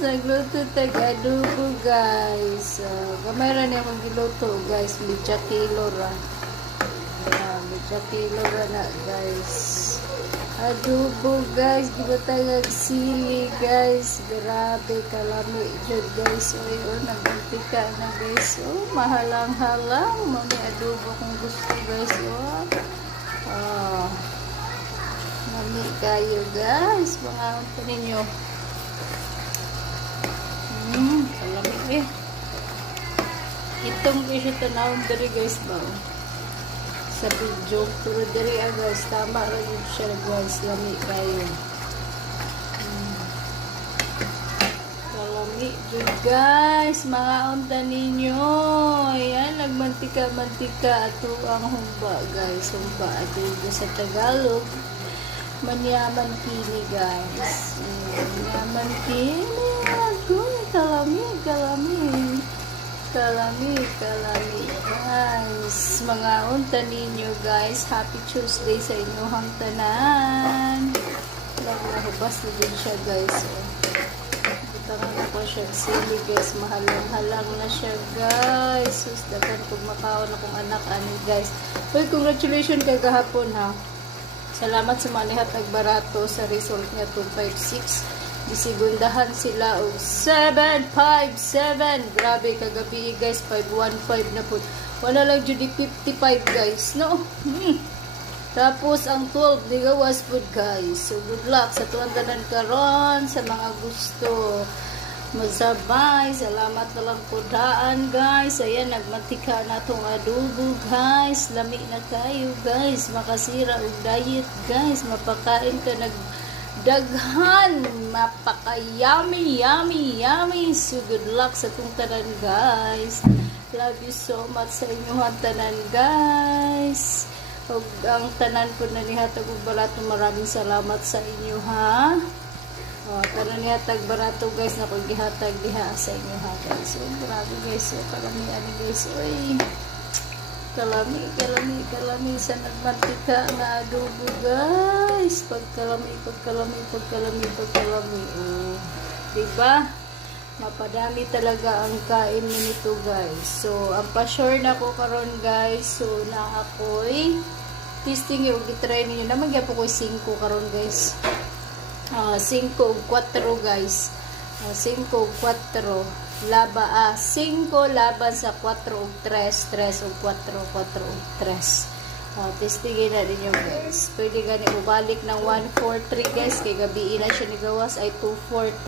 nagluto tag adobo guys. Gamay ra niya akong giluto guys. Medya kilo ra. Medya kilo ra na guys. Adobo guys. Gibatagag sili guys. Grabe kalami jud guys. O nagmantika na guys. Mahalang-halang. Mami adobo kung gusto guys. Mami kayo guys. Mga unta ninyo. Kalami Itong isyo tanawin dari guys ba? Sa video. Pero dari guys. Tama rin yun siya guys. Lami kayo. Kalami yun guys. Mga unta ninyo. Ayan. Nagmantika-mantika. Ato ang humba guys. Humba. Ato sa Tagalog. Manyaman kini guys. Manyaman kini. Kalami guys. Mga unta ninyo guys. Happy Tuesday sa inyong tanan. Nahubas na din siya guys. Butangan ako siya sili guys. Mahalang-halang na siya guys. Sus, dagan kung makaon akong anak ani guys. Uy, congratulations kay gahapon ha. Salamat sa manihat nagbarato sa result niya 256. Disigundahan sila og 757. Grabe kagabi guys, 515 na po. Wala lang jud 55 guys, no? Tapos ang 12 ligawas po guys. So good luck sa tuwan tanan karon sa mga gusto masabay. Salamat na lang po daan guys. Ayan, nagmantika na itong adobo guys. Lami na kayo guys. Makasira og diet guys. Mapakain ka daghan, mapaka-yummy. So good luck sa itong tanan guys. Love you so much sa inyong tanan guys. Og ang tanan po na nihatag og barato, maraming salamat sa inyo ha. Tanan nihatag barato guys na kung gihatag diha sa inyo ha guys. So grabe guys. Kalami ani guys. Uy. Kalami sa nagmantika na adobo guys. Pagkalami. Diba? Mapadami talaga ang kain nito guys. So, ang pa-sure na ko karon guys. So, na ako'y testing yung gitry ninyo. Naman po ko 5 karon guys. 5 o 4 guys. 5 o 4 5 laban sa 4 o 3 3 o 4 o 3 testingin na din yung guys. Pwede gani ubalik ng 143 guys kay gabi na siya ni gawas ay 240.